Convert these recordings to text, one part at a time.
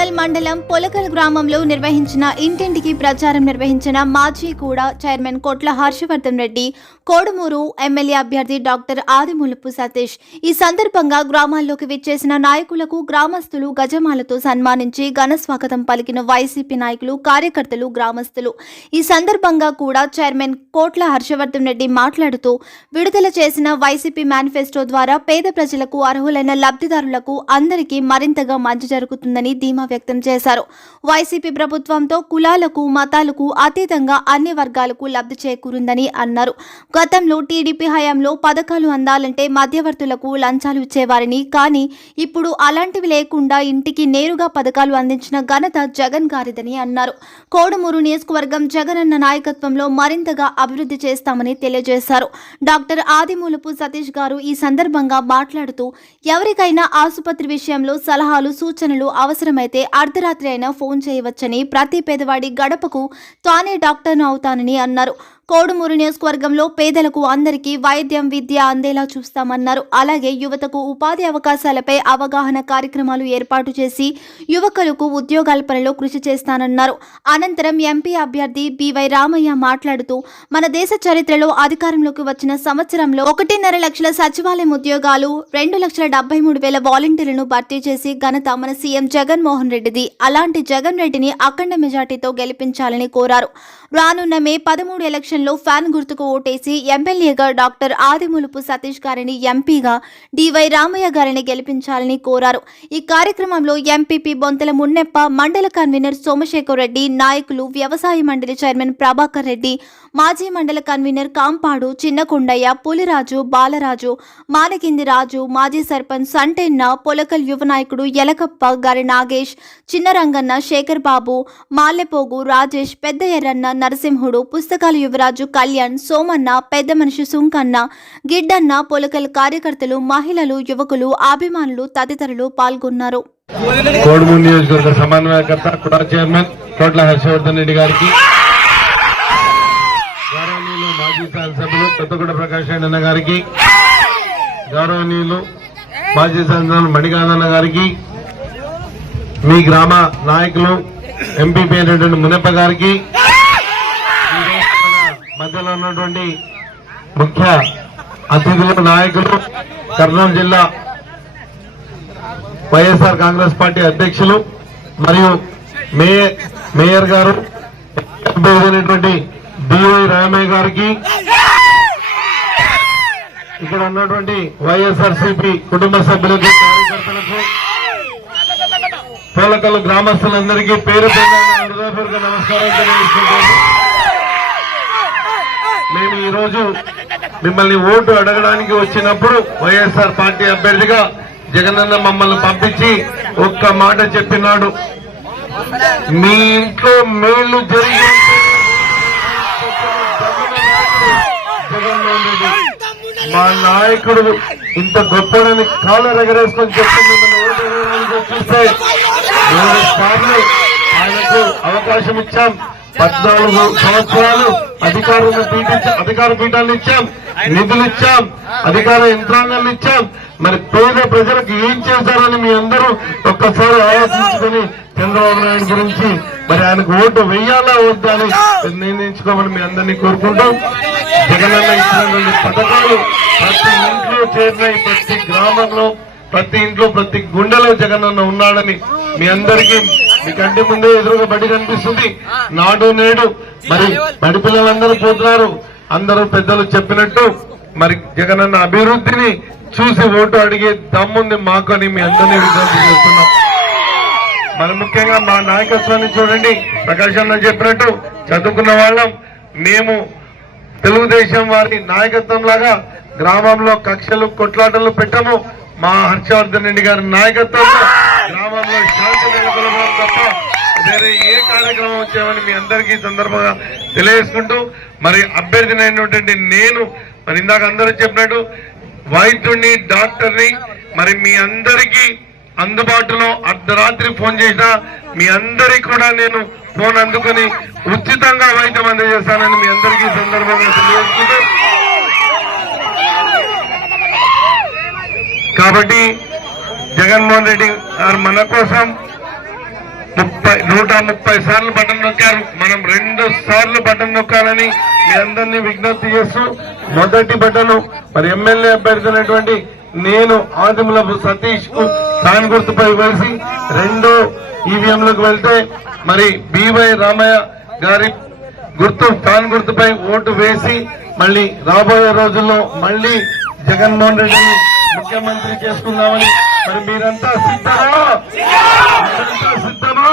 వరంగల్ మండలం పొలకల్ గ్రామంలో నిర్వహించిన ఇంటింటికి ప్రచారం నిర్వహించిన మాజీ కూడా చైర్మన్ కోట్ల హర్షవర్ధన్ రెడ్డి కోడుమూరు ఎమ్మెల్యే అభ్యర్థి డాక్టర్ ఆదిమూలపు సతీష్. ఈ సందర్భంగా గ్రామాల్లోకి విచ్చేసిన నాయకులకు గ్రామస్తులు గజమాలతో సన్మానించి ఘన స్వాగతం పలికిన వైసీపీ నాయకులు కార్యకర్తలు గ్రామస్తులు. ఈ సందర్భంగా కూడా చైర్మన్ కోట్ల హర్షవర్ధన్ రెడ్డి మాట్లాడుతూ విడుదల చేసిన వైసీపీ మేనిఫెస్టో ద్వారా పేద ప్రజలకు అర్హులైన లబ్ధిదారులకు అందరికీ మరింతగా మంచి జరుగుతుందని ధీమా వ్యక్తం చేశారు. వైసీపీ ప్రభుత్వంతో కులాలకు మతాలకు అతీతంగా అన్ని వర్గాలకు లబ్ధి చేకూరిందని అన్నారు. గతంలో టీడీపీ హయాంలో పథకాలు అందాలంటే మధ్యవర్తులకు లంచాలు ఇచ్చేవారని. కానీ ఇప్పుడు అలాంటివి లేకుండా ఇంటికి నేరుగా పథకాలు అందించిన ఘనత జగన్ గారిదని అన్నారు. కోడుమూరు నియోజకవర్గం జగనన్న నాయకత్వంలో మరింతగా అభివృద్ధి చేస్తామని తెలియజేశారు. డాక్టర్ ఆదిమూలపు సతీష్ గారు ఈ సందర్భంగా మాట్లాడుతూ ఎవరికైనా ఆసుపత్రి విషయంలో సలహాలు సూచనలు అవసరమైతే అర్ధరాత్రి అయినా ఫోన్ చేయవచ్చని ప్రతి పేదవాడి గడపకు తానే డాక్టర్ను అవుతానని అన్నారు. కోడుమూరు నియోజకవర్గంలో పేదలకు అందరికీ వైద్యం విద్య అందేలా చూస్తామన్నారు. అలాగే యువతకు ఉపాధి అవకాశాలపై అవగాహన కార్యక్రమాలు ఏర్పాటు చేసి యువకులకు ఉద్యోగాల్పనలో కృషి చేస్తానన్నారు. అనంతరం ఎంపీ అభ్యర్థి బివై రామయ్య మాట్లాడుతూ మన దేశ చరిత్రలో అధికారంలోకి వచ్చిన సంవత్సరంలో ఒకటిన్నర లక్షల సచివాలయం ఉద్యోగాలు రెండు లక్షల డెబ్బై మూడు వేల వాలంటీర్లను భర్తీ చేసి ఘనత మన సీఎం జగన్మోహన్ రెడ్డిది. అలాంటి జగన్ రెడ్డిని అఖండ మెజార్టీతో గెలిపించాలని కోరారు. రానున్న మే పదమూడు ఎలక్షన్ ఎలక్షన్లో ఫ్యాన్ గుర్తుకు ఓటేసి ఎమ్మెల్యేగా డాక్టర్ ఆదిములుపు సతీష్ గారిని ఎంపీగా డివై రామయ్య గారిని గెలిపించాలని కోరారు. ఈ కార్యక్రమంలో ఎంపీపీ బొంతల మున్నెప్ప మండల కన్వీనర్ సోమశేఖర్ రెడ్డి నాయకులు వ్యవసాయ మండలి చైర్మన్ ప్రభాకర్ రెడ్డి మాజీ మండల కన్వీనర్ కాంపాడు చిన్నకొండయ్య పులిరాజు బాలరాజు మానకింది రాజు మాజీ సర్పంచ్ సంటెన్న పొలకల్ యువ నాయకుడు ఎలకప్ప గారి నాగేష్ చిన్నరంగన్న శేఖర్ బాబు మాలెపోగు రాజేష్ పెద్ద ఎర్రన్న నరసింహుడు పుస్తకాల యువరాజు కళ్యాణ్ సోమన్న పెద్ద మనిషి సుంకన్న గిడ్డన్న పొలకల్ కార్యకర్తలు మహిళలు యువకులు అభిమానులు తదితరులు పాల్గొన్నారు. కోడుమూరు నియోజకవర్గ సమన్వయకర్త కుడా చైర్మన్ కోట్ల హర్షవర్ధన్ రెడ్డి గారికి. గౌరవనీయులు మాజీ శాసనసభ్యులు కొత్తగూడ ప్రకాష్ అన్న గారికి. గౌరవనీయులు మాజీ శాసనసభ్యులు మణికాంతన్న గారికి. మీ గ్రామ నాయకులు ఎంపీపీ అయినటువంటి మునప్ప గారికి. మధ్యలో ఉన్నటువంటి ముఖ్య అతిథులు నాయకులు కర్నూలు జిల్లా వైఎస్ఆర్ కాంగ్రెస్ పార్టీ అధ్యక్షులు మరియు మేయర్ మేయర్ గారు అయినటువంటి డివై రామయ్య గారికి ఇక్కడ ఉన్నటువంటి వైఎస్ఆర్ సిపి కుటుంబ సభ్యులకు కార్యకర్తలకు పోలకల్ గ్రామస్తులందరికీ పేరు పేరున హృదయపూర్వక నమస్కారం తెలియజేసుకుంటాను మేము ఈరోజు మిమ్మల్ని ఓటు అడగడానికి వచ్చినప్పుడు వైఎస్ఆర్ పార్టీ అభ్యర్థిగా జగనన్న మమ్మల్ని పంపించి ఒక్క మాట చెప్పినాడు. మీ ఇంట్లో మేళ్ళు జరిగి మా నాయకుడు ఇంత గొప్పడని కాళ్ళ ఎగరేసుకొని చెప్పి మిమ్మల్ని ఓటు అడగడానికి వచ్చిస్తే మూడు సార్లు ఆయనకు అవకాశం ఇచ్చాం. పద్నాలుగు సంవత్సరాలు అధికారులను పీఠించ అధికార పీఠాలు ఇచ్చాం. నిధులు ఇచ్చాం. అధికార యంత్రాంగాలు ఇచ్చాం. మరి పేద ప్రజలకు ఏం చేశారని మీ అందరూ ఒక్కసారి ఆలోచించుకొని చంద్రబాబు నాయుడు గురించి మరి ఆయనకు ఓటు వెయ్యాలా వద్దా అని నిర్ణయించుకోమని మీ అందరినీ కోరుకుంటూ. జగనన్న ఇచ్చినటువంటి పథకాలు ప్రతి ఇంట్లో చేరినాయి. ప్రతి గ్రామంలో ప్రతి ఇంట్లో ప్రతి గుండెలో జగనన్న ఉన్నాడని మీ అందరికీ మీ కంటి ముందే ఎదురుగా బడి కనిపిస్తుంది. నాడు నేడు మరి బడి పిల్లలందరూ పోతున్నారు. అందరూ పెద్దలు చెప్పినట్టు మరి జగనన్న అభివృద్ధిని చూసి ఓటు అడిగే దమ్ముంది మాకు అని మీ అందరినీ విజ్ఞప్తి చేస్తున్నాం. మరి ముఖ్యంగా మా నాయకత్వాన్ని చూడండి. ప్రకాష్ అన్న చెప్పినట్టు చదువుకున్న వాళ్ళం. మేము తెలుగుదేశం వారి నాయకత్వం లాగా గ్రామంలో కక్షలు కొట్లాటలు పెట్టము. మా హర్షవర్ధన్ రెడ్డి గారి నాయకత్వంలో గ్రామంలో శాంతి నెలకొల్పడం తప్ప వేరే ఏ కార్యక్రమం వచ్చామని మీ అందరికీ సందర్భంగా తెలియజేసుకుంటూ మరి అభ్యర్థినైనటువంటి నేను మరి ఇందాక అందరూ చెప్పినట్టు వైద్యుడిని డాక్టర్ని మరి మీ అందరికీ అందుబాటులో అర్ధరాత్రి ఫోన్ చేసినా మీ అందరికీ కూడా నేను ఫోన్ అందుకుని ఉచితంగా వైద్యం అందజేస్తానని మీ అందరికీ సందర్భంగా తెలియజేసుకుంటూ కాబట్టి జగన్మోహన్ రెడ్డి గారు మన కోసం ముప్పై నూట ముప్పై సార్లు బటన్ నొక్కారు. మనం రెండు సార్లు బటన్ నొక్కాలని మీ అందరినీ విజ్ఞప్తి చేస్తూ మొదటి బటను మరి ఎమ్మెల్యే అభ్యర్థి నేను ఆదిములపు సతీష్కు ఫ్యాన్ గుర్తుపై వేసి రెండో ఈవీఎంలకు వెళ్తే మరి బివై రామయ్య గారి గుర్తు ఫ్యాన్ గుర్తుపై ఓటు వేసి మళ్ళీ రాబోయే రోజుల్లో మళ్ళీ జగన్మోహన్ రెడ్డిని ముఖ్యమంత్రి చేసుకుందామని. మరి మీరంతా సిద్ధమో? మీరంతా సిద్ధమో?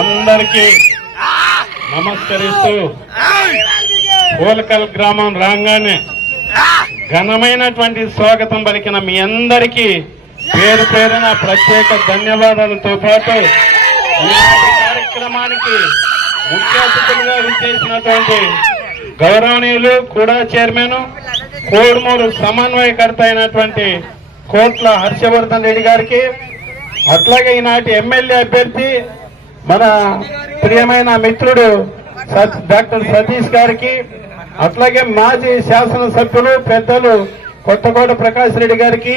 అందరికీ నమస్కరిస్తూ పోలకల్ గ్రామం రాగానే ఘనమైనటువంటి స్వాగతం పలికిన మీ అందరికీ పేరు పేరున ప్రత్యేక ధన్యవాదాలతో పాటు కార్యక్రమానికి ముఖ్య అతిథులుగా విచ్చేసినటువంటి గౌరవనీయులు కూడా చైర్మన్ కోడుమూరు సమన్వయకర్త అయినటువంటి కోట్ల హర్షవర్ధన్ రెడ్డి గారికి అట్లాగే ఈనాటి ఎమ్మెల్యే అభ్యర్థి మన ప్రియమైన మిత్రుడు సత్- డాక్టర్ సతీష్ గారికి అట్లాగే మాజీ శాసనసభ్యులు పెద్దలు కొత్తకోట ప్రకాష్ రెడ్డి గారికి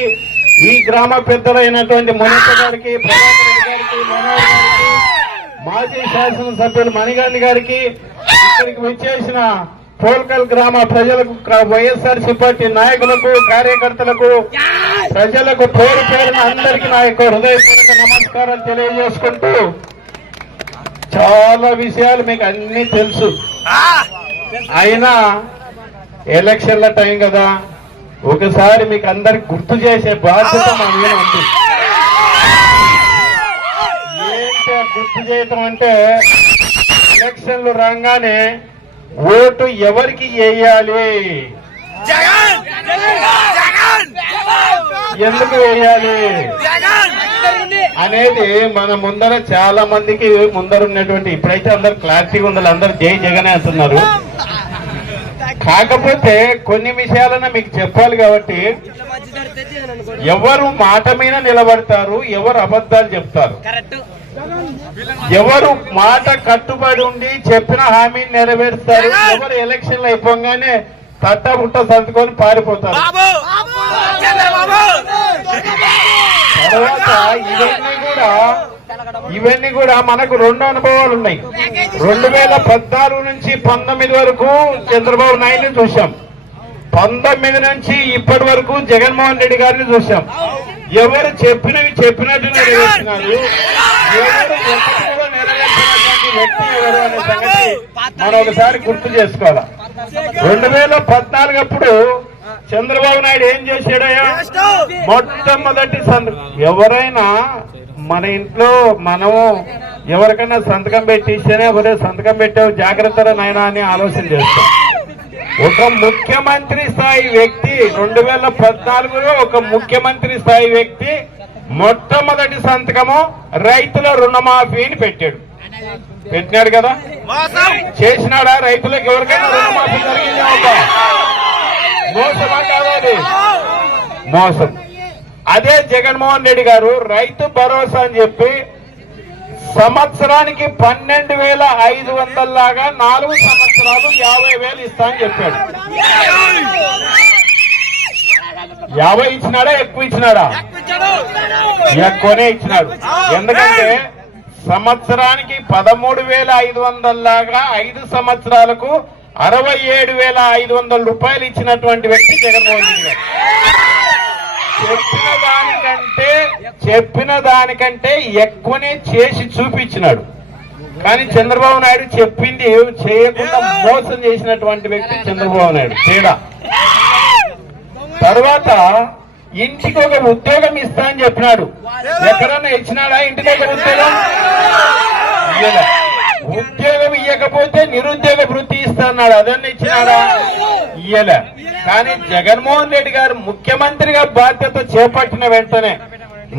ఈ గ్రామ పెద్దలైనటువంటి మునప్ప గారికి ప్రభాకర్ రెడ్డి గారికి మనోహర్ గారికి మాజీ శాసనసభ్యులు మణిగాంధి గారికి ఇక్కడికి విచ్చేసిన పోల్కల్ గ్రామ ప్రజలకు వైఎస్ఆర్ పార్టీ నాయకులకు కార్యకర్తలకు ప్రజలకు పేరు పేరున అందరికీ నా యొక్క హృదయపూర్వక నమస్కారాలు తెలియజేసుకుంటూ చాలా విషయాలు మీకు అన్ని తెలుసు. అయినా ఎలక్షన్ల టైం కదా. ఒకసారి మీకు అందరికి గుర్తు చేసే బాధ్యత మా మీద ఉంది ఏంటి ఆ గుర్తు చేయటం అంటే ఎలక్షన్లు రాగానే ఓటు ఎవరికి వేయాలి? ఎందుకు వేయాలి? అనేది మన ముందర చాలా మందికి ముందర ఉన్నటువంటి ఇప్పుడైతే అందరు క్లారిటీగా ఉండాలి. అందరు జై జగన్ అంటున్నారు. కాకపోతే కొన్ని విషయాలన్నా మీకు చెప్పాలి కాబట్టి ఎవరు మాట మీద నిలబడతారు ఎవరు అబద్ధాలు చెప్తారు. ఎవరు మాట కట్టుబడి ఉండి చెప్పిన హామీని నెరవేరుస్తారు ఎవరు ఎలక్షన్లు అయిపోగానే తట్టబుట్ట సర్దుకొని పారిపోతారు. తర్వాత ఇవన్నీ కూడా ఇవన్నీ కూడా మనకు రెండు అనుభవాలు ఉన్నాయి. రెండు వేల పద్నాలుగు నుంచి పంతొమ్మిది వరకు చంద్రబాబు నాయుడు చూశాం. పంతొమ్మిది నుంచి ఇప్పటి వరకు జగన్మోహన్ రెడ్డి గారిని చూశాం. ఎవరు చెప్పినవి చెప్పినట్టు నెరవేర్చినారు? ఎవరు చెప్పినవి నెరవేర్చినటువంటి వ్యక్తి ఎవరు అనే సంగతి మనం ఒకసారి గుర్తు చేసుకోవాలి. రెండు వేల పద్నాలుగు అప్పుడు చంద్రబాబు నాయుడు ఏం చేశాడయ్యా? మొట్టమొదటి సంతకం ఎవరైనా మన ఇంట్లో మనము ఎవరికైనా సంతకం పెట్టిస్తేనే ఒరే సంతకం పెట్టావు జాగ్రత్తగా నాయనా అని ఆలోచన చేస్తాం. ఒక ముఖ్యమంత్రి స్థాయి వ్యక్తి రెండు వేల పద్నాలుగులో ఒక ముఖ్యమంత్రి స్థాయి వ్యక్తి మొట్టమొదటి సంతకము రైతుల రుణమాఫీని పెట్టాడు. పెట్టినాడు కదా? చేసినాడా రైతులకు ఎవరికైనా రుణమాఫీ జరిగిందా మోసమా మోసం. అదే జగన్మోహన్ రెడ్డి గారు రైతు భరోసా అని చెప్పి సంవత్సరానికి పన్నెండు వేల ఐదు వందల లాగా నాలుగు సంవత్సరాలు యాభై వేలు ఇస్తా అని చెప్పాడు. యాభై ఇచ్చినాడా ఎక్కువ ఇచ్చినాడా? ఎక్కువనే ఇచ్చినాడు. ఎందుకంటే సంవత్సరానికి పదమూడు వేల ఐదు వందల లాగా ఐదు సంవత్సరాలకు అరవై ఏడు వేల ఐదు వందల రూపాయలు ఇచ్చినటువంటి వ్యక్తి జగన్మోహన్ రెడ్డి గారు. చెప్పిన దానికంటే చెప్పిన దానికంటే ఎక్కువనే చేసి చూపించినాడు. కానీ చంద్రబాబు నాయుడు చెప్పింది చేయకుండా మోసం చేసినటువంటి వ్యక్తి చంద్రబాబు నాయుడు. తేడా. తర్వాత ఇంటికి ఒక ఉద్యోగం ఇస్తా అని చెప్పినాడు. ఎక్కడన్నా ఇచ్చినాడా? ఇంటి దగ్గర ఉద్యోగం? ఉద్యోగం ఇవ్వకపోతే నిరుద్యోగ వృత్తి ఇస్తా అన్నాడు. అదన్నా ఇచ్చినాడా? ఇయ్యలే. కానీ జగన్మోహన్ రెడ్డి గారు ముఖ్యమంత్రిగా బాధ్యత చేపట్టిన వెంటనే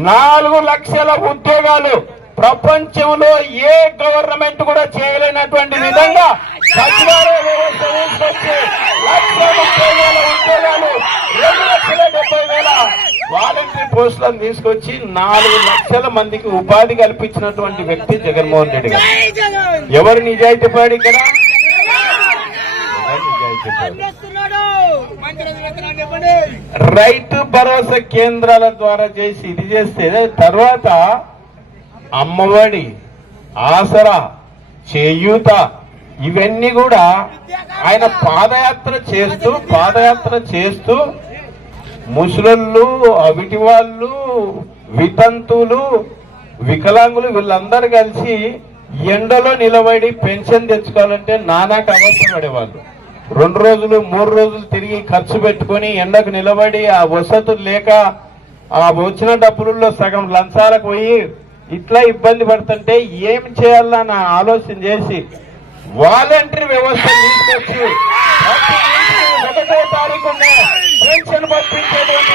నాలుగు లక్షల ఉద్యోగాలు ప్రపంచంలో ఏ గవర్నమెంట్ కూడా చేయలేనటువంటి విధంగా సచివాలయ వ్యవస్థ తీసుకొచ్చి లక్ష ముప్పై వేల ఉద్యోగాలు రెండు లక్షల డెబ్బై వేల వాలంటరీ పోస్టులను తీసుకొచ్చి నాలుగు లక్షల మందికి ఉపాధి కల్పించినటువంటి వ్యక్తి జగన్మోహన్ రెడ్డి గారు. ఎవరు నిజాయితీ పాడు ఇక్కడ ఎవరు నిజాయితీ చెప్పారు చేస్తున్నాడు మంచి రోజు పెడుతున్నాడు చెప్పండి రైతు భరోసా కేంద్రాల ద్వారా చేసి ఇది చేస్తే తర్వాత అమ్మఒడి ఆసరా చేయూత ఇవన్నీ కూడా ఆయన పాదయాత్ర చేస్తూ పాదయాత్ర చేస్తూ ముసలోళ్ళు అవిటి వాళ్ళు వితంతువులు వికలాంగులు వీళ్ళందరూ కలిసి ఎండలో నిలబడి పెన్షన్ తెచ్చుకోవాలంటే నానాకు అవసరపడేవాళ్ళు. రెండు రోజులు మూడు రోజులు తిరిగి ఖర్చు పెట్టుకొని ఎండకు నిలబడి ఆ వసతులు లేక ఆ వచ్చిన డబ్బులలో సగం లంచాలకు పోయి ఇట్లా ఇబ్బంది పడుతుంటే ఏం చేయాలని ఆలోచన చేసి వాలంటరీ వ్యవస్థ తీసుకొచ్చి ఒకటో తారీఖున పెన్షన్ పంపించేటువంటి